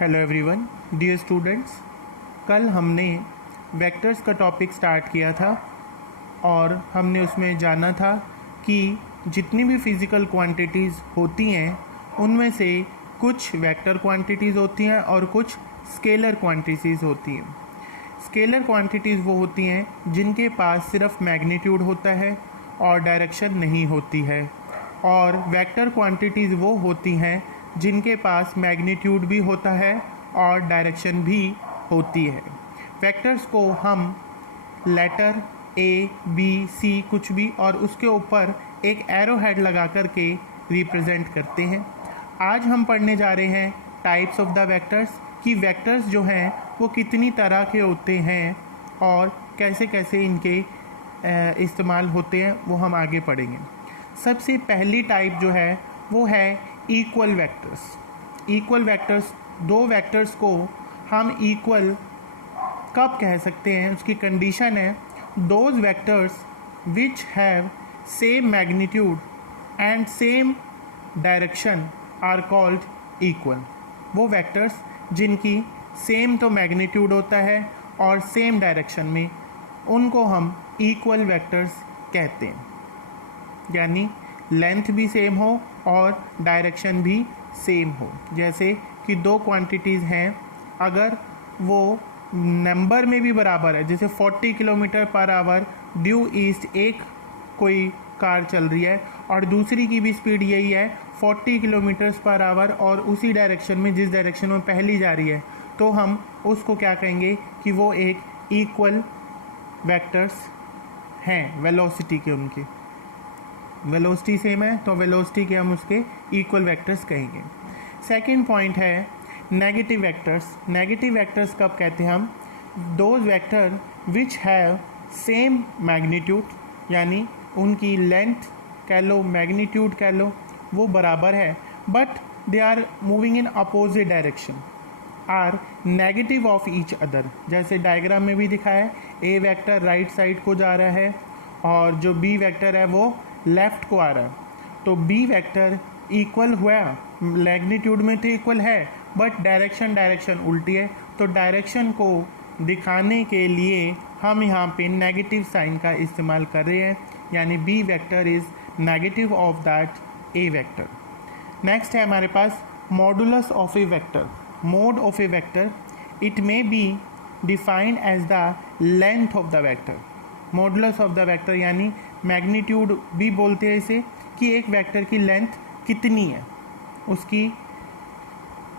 Hello everyone, dear students. कल हमने vectors का टॉपिक स्टार्ट किया था और हमने उसमें जाना था कि जितनी भी फिज़िकल क्वांटिटीज़ होती हैं उनमें से कुछ वेक्टर क्वांटिटीज़ होती हैं और कुछ स्केलर क्वांटिटीज़ होती हैं। स्केलर क्वांटिटीज़ वो होती हैं जिनके पास सिर्फ मैग्नीट्यूड होता है और डायरेक्शन नहीं होती है, और वेक्टर क्वांटिटीज़ वो होती हैं जिनके पास मैग्नीट्यूड भी होता है और डायरेक्शन भी होती है। वेक्टर्स को हम लेटर ए बी सी कुछ भी और उसके ऊपर एक एरो हेड लगा कर के रिप्रेजेंट करते हैं। आज हम पढ़ने जा रहे हैं टाइप्स ऑफ द वेक्टर्स, कि वेक्टर्स जो हैं वो कितनी तरह के होते हैं और कैसे कैसे इनके इस्तेमाल होते हैं, वो हम आगे पढ़ेंगे। सबसे पहली टाइप जो है वो है इक्वल वेक्टर्स। इक्वल वेक्टर्स, दो वेक्टर्स को हम इक्वल कब कह सकते हैं, उसकी कंडीशन है those vectors which have same magnitude and same direction are called equal. वो वेक्टर्स जिनकी सेम तो मैग्नीट्यूड होता है और सेम डायरेक्शन में, उनको हम इक्वल वेक्टर्स कहते हैं। यानी लेंथ भी सेम हो और डायरेक्शन भी सेम हो। जैसे कि दो क्वांटिटीज़ हैं, अगर वो नंबर में भी बराबर है, जैसे 40 kilometre per hour due east एक कोई कार चल रही है और दूसरी की भी स्पीड यही है 40 किलोमीटर पर आवर और उसी डायरेक्शन में जिस डायरेक्शन में पहली जा रही है, तो हम उसको क्या कहेंगे कि वो एक इक्वल वेक्टर्स हैं। वेलोसिटी के, उनकी वेलोसिटी सेम है तो वेलोसिटी के हम उसके इक्वल वेक्टर्स कहेंगे। सेकंड पॉइंट है नेगेटिव वेक्टर्स। नेगेटिव वेक्टर्स कब कहते हैं हम? Those vector which have same magnitude, यानी उनकी लेंथ कह लो, मैग्नीट्यूड कह लो, वो बराबर है, but they are moving in opposite direction, are negative of each other. जैसे डायग्राम में भी दिखाया है, ए वेक्टर राइट साइड को जा रहा है और जो बी वेक्टर है वो लेफ़्ट को आ रहा है, तो बी वेक्टर इक्वल हुआ, मैग्नीट्यूड में तो इक्वल है बट डायरेक्शन उल्टी है, तो डायरेक्शन को दिखाने के लिए हम यहाँ पे नेगेटिव साइन का इस्तेमाल कर रहे हैं, यानी B vector is negative of that A vector. Next है हमारे पास modulus of A vector. Mod of A vector, it may be defined as the length of the vector. Modulus of the vector यानी magnitude भी बोलते हैं इसे, कि एक वेक्टर की लेंथ कितनी है, उसकी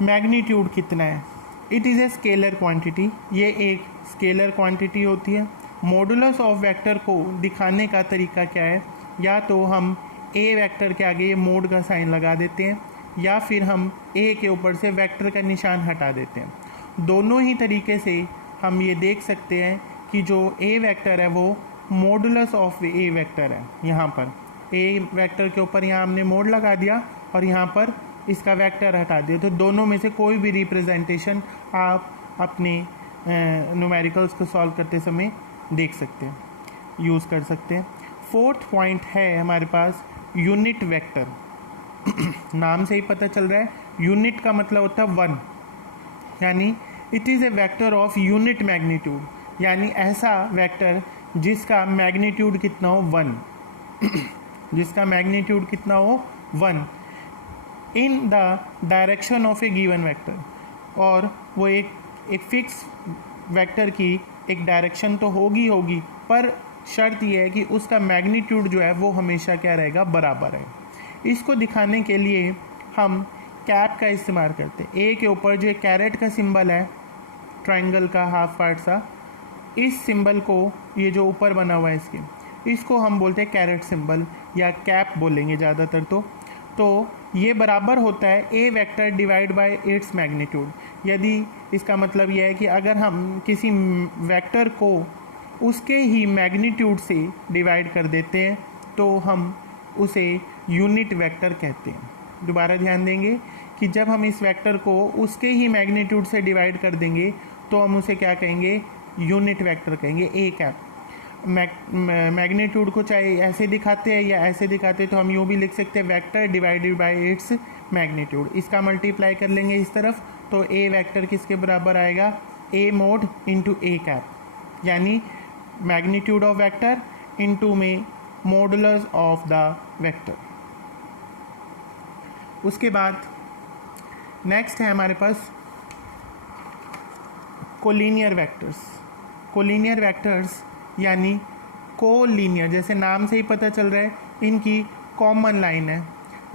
मैग्नीट्यूड कितना है। It is a scalar quantity, ये एक स्केलर क्वांटिटी होती है। मॉडुलस ऑफ वेक्टर को दिखाने का तरीका क्या है? या तो हम ए वेक्टर के आगे ये मोड का साइन लगा देते हैं, या फिर हम ए के ऊपर से वेक्टर का निशान हटा देते हैं। दोनों ही तरीके से हम ये देख सकते हैं कि जो ए वेक्टर है वो मॉडुलस ऑफ ए वेक्टर है। यहाँ पर ए वेक्टर के ऊपर यहाँ हमने मोड लगा दिया और यहाँ पर इसका वेक्टर हटा दिया, तो दोनों में से कोई भी रिप्रेजेंटेशन आप अपने न्यूमेरिकल्स को सॉल्व करते समय देख सकते हैं, यूज़ कर सकते हैं। फोर्थ पॉइंट है हमारे पास यूनिट वेक्टर। नाम से ही पता चल रहा है, यूनिट का मतलब होता है वन, यानी it is a vector of unit magnitude, यानी ऐसा वेक्टर जिसका मैग्नीट्यूड कितना हो, वन। जिसका मैग्नीट्यूड कितना हो, one, in the direction of A given vector. और वो एक फिक्स वेक्टर की एक डायरेक्शन तो होगी, पर शर्त यह है कि उसका मैग्नीट्यूड जो है वो हमेशा क्या रहेगा, बराबर है। इसको दिखाने के लिए हम कैप का इस्तेमाल करते हैं। ए के ऊपर जो कैरेट का सिंबल है, ट्रायंगल का हाफ पार्ट सा, इस सिंबल को, ये जो ऊपर बना हुआ है इसको हम बोलते हैं कैरेट सिंबल या कैप बोलेंगे ज़्यादातर। तो ये बराबर होता है A vector divide by its magnitude. यदि इसका मतलब यह है कि अगर हम किसी वेक्टर को उसके ही मैग्नीट्यूड से डिवाइड कर देते हैं तो हम उसे यूनिट वेक्टर कहते हैं। दोबारा ध्यान देंगे कि जब हम इस वेक्टर को उसके ही मैग्नीट्यूड से डिवाइड कर देंगे तो हम उसे क्या कहेंगे, यूनिट वेक्टर कहेंगे। ए कैप मैग्नीट्यूड को चाहे ऐसे दिखाते हैं या ऐसे दिखाते हैं, तो हम यूँ भी लिख सकते हैं vector divided by its magnitude. इसका मल्टीप्लाई कर लेंगे इस तरफ तो ए वेक्टर किसके बराबर आएगा, A mod into A cap, यानी मैग्नीट्यूड ऑफ वेक्टर इंटू में मॉडुलस ऑफ द वेक्टर। उसके बाद नेक्स्ट है हमारे पास कोलिनियर वेक्टर्स। कोलिनियर वेक्टर्स यानी कोलिनियर, जैसे नाम से ही पता चल रहा है इनकी कॉमन लाइन है।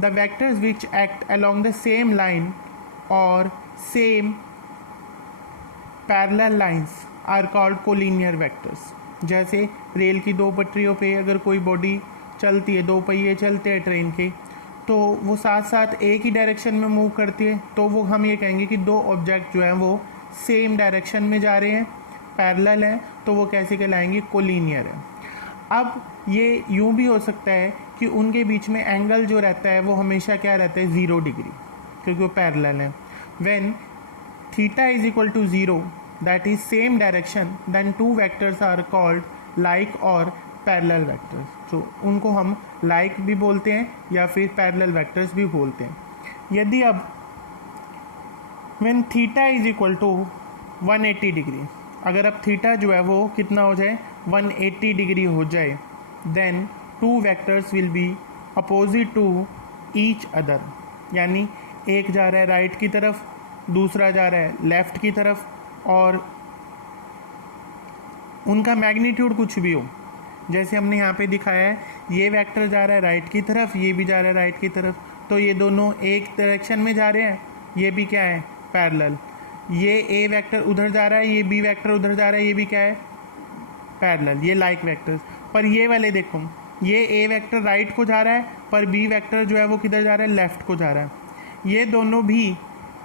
The vectors which act along the same line और same parallel lines are called collinear vectors. जैसे रेल की दो पटरियों पे अगर कोई बॉडी चलती है, दो पहिए चलते हैं ट्रेन के, तो वो साथ साथ एक ही डायरेक्शन में मूव करती है, तो वो हम ये कहेंगे कि दो ऑब्जेक्ट जो हैं वो सेम डायरेक्शन में जा रहे हैं, पैरेलल हैं, तो वो कैसे कहलाएंगे, कोलिनियर है। अब ये यूँ भी हो सकता है कि उनके बीच में एंगल जो रहता है वो हमेशा क्या रहता है, 0 डिग्री, क्योंकि वो पैरेलल है। When theta is equal to 0 that is same direction then two vectors are called like और पैरेलल वेक्टर्स। तो उनको हम लाइक भी बोलते हैं या फिर पैरेलल वेक्टर्स भी बोलते हैं। यदि अब when theta is equal to 180 degree, अगर अब थीटा जो है वो कितना हो जाए, 180 डिग्री हो जाए, then two vectors will be opposite to each other, यानी एक जा रहा है राइट की तरफ, दूसरा जा रहा है लेफ़्ट की तरफ, और उनका मैग्नीट्यूड कुछ भी हो। जैसे हमने यहाँ पे दिखाया है, ये वेक्टर जा रहा है राइट की तरफ, ये भी जा रहा है राइट की तरफ, तो ये दोनों एक डायरेक्शन में जा रहे हैं, ये भी क्या है, पैरेलल। ये ए वेक्टर उधर जा रहा है, ये बी वेक्टर उधर जा रहा है, ये भी क्या है, पैरेलल, ये लाइक वेक्टर्स। पर ये वाले देखो, ये ए वेक्टर राइट को जा रहा है, पर बी वेक्टर जो है वो किधर जा रहा है, लेफ़्ट को जा रहा है। ये दोनों भी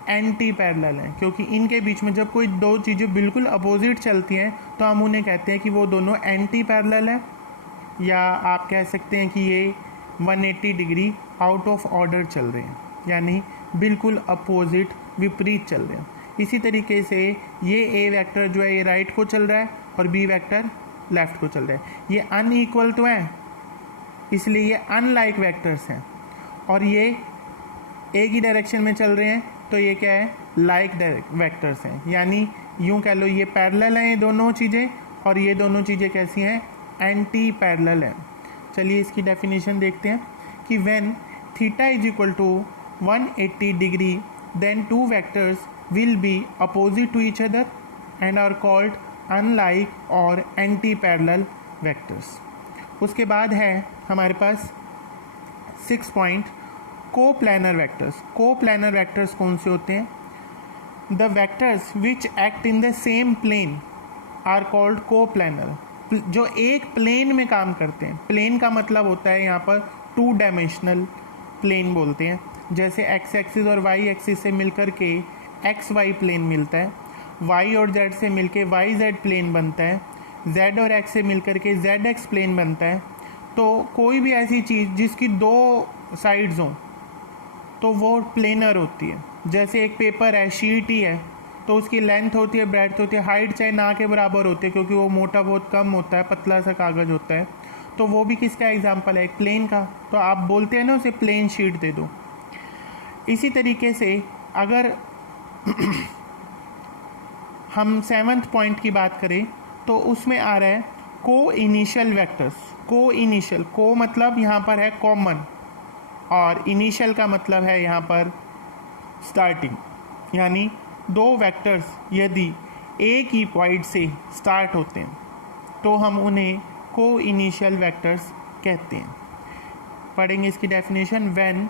एंटी पैरेलल हैं, क्योंकि इनके बीच में जब कोई दो चीज़ें बिल्कुल अपोजिट चलती हैं तो हम उन्हें कहते हैं कि वो दोनों एंटी पैरेलल हैं, या आप कह सकते हैं कि ये 180 डिग्री आउट ऑफ ऑर्डर चल रहे हैं, यानी बिल्कुल अपोजिट, विपरीत चल रहे हैं। इसी तरीके से ये ए वेक्टर जो है ये राइट को चल रहा है और बी वेक्टर लेफ़्ट को चल रहा है। ये अनइक्वल तो हैं, इसलिए ये अनलाइक वेक्टर्स हैं, और ये एक ही डायरेक्शन में चल रहे हैं, तो ये क्या है, लाइक वेक्टर्स हैं। यानी यूँ कह लो ये पैरेलल हैं ये दोनों चीज़ें, और ये दोनों चीज़ें कैसी हैं, एंटी पैरेलल हैं। चलिए इसकी डेफिनेशन देखते हैं कि when theta is equal to 180 degree then two vectors will be opposite to each other and are called unlike और एंटी पैरेलल वेक्टर्स। उसके बाद है हमारे पास 6 point, coplanar vectors. Coplanar vectors कौन से होते हैं, the vectors which act in the same plane are called coplanar. जो एक प्लेन में काम करते हैं, प्लेन का मतलब होता है यहाँ पर 2 डायमेंशनल प्लेन बोलते हैं। जैसे एक्स एक्सिस और वाई एक्सिस से मिलकर के एक्स वाई प्लेन मिलता है, वाई और जेड से मिलके वाई जेड प्लेन बनता है, जेड और एक्स से मिलकर के जेड एक्स प्लेन बनता है। तो कोई भी ऐसी चीज़ जिसकी 2 साइड्स हों तो वो प्लेनर होती है। जैसे एक पेपर है, शीट ही है, तो उसकी लेंथ होती है, ब्रेड्थ होती है, हाइट चाहे ना के बराबर होती है, क्योंकि वो मोटा बहुत कम होता है, पतला सा कागज़ होता है, तो वो भी किसका एग्जाम्पल है, एक प्लेन का। तो आप बोलते हैं ना उसे प्लेन शीट दे दो। इसी तरीके से अगर हम 7th पॉइंट की बात करें तो उसमें आ रहा है को इनिशियल वेक्टर्स। को इनिशियल, को मतलब यहाँ पर है कॉमन, और इनिशियल का मतलब है यहाँ पर स्टार्टिंग, यानी 2 वेक्टर्स यदि एक ही पॉइंट से स्टार्ट होते हैं तो हम उन्हें को इनिशियल वेक्टर्स कहते हैं। पढ़ेंगे इसकी definition, when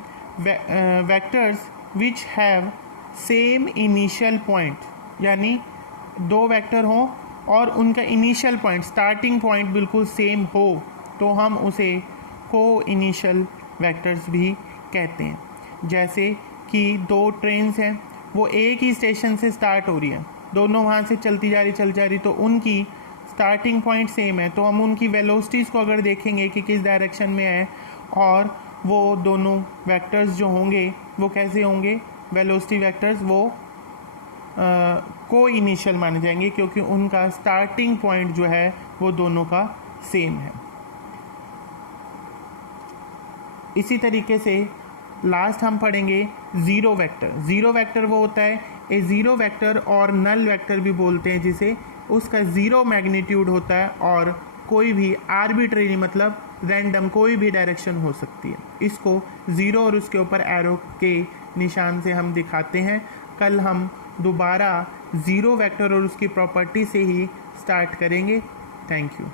vectors which have same initial point, यानी 2 वेक्टर हों और उनका इनिशियल पॉइंट, स्टार्टिंग पॉइंट बिल्कुल सेम हो, तो हम उसे को इनिशियल वेक्टर्स भी कहते हैं। जैसे कि 2 ट्रेन्स हैं, वो एक ही स्टेशन से स्टार्ट हो रही है, दोनों वहाँ से चलती जा रही, तो उनकी स्टार्टिंग पॉइंट सेम है, तो हम उनकी वेलोसिटीज़ को अगर देखेंगे कि किस डायरेक्शन में है, और वो दोनों वेक्टर्स जो होंगे वो कैसे होंगे, वेलोसिटी वेक्टर्स, वो को इनिशियल माने जाएंगे, क्योंकि उनका स्टार्टिंग पॉइंट जो है वो दोनों का सेम है। इसी तरीके से लास्ट हम पढ़ेंगे ज़ीरो वेक्टर। ज़ीरो वेक्टर वो होता है, ए ज़ीरो वेक्टर और नल वेक्टर भी बोलते हैं जिसे, उसका ज़ीरो मैग्नीट्यूड होता है और कोई भी आर्बिट्रेरी मतलब रैंडम कोई भी डायरेक्शन हो सकती है। इसको ज़ीरो और उसके ऊपर एरो के निशान से हम दिखाते हैं। कल हम दोबारा ज़ीरो वेक्टर और उसकी प्रॉपर्टी से ही स्टार्ट करेंगे। Thank you.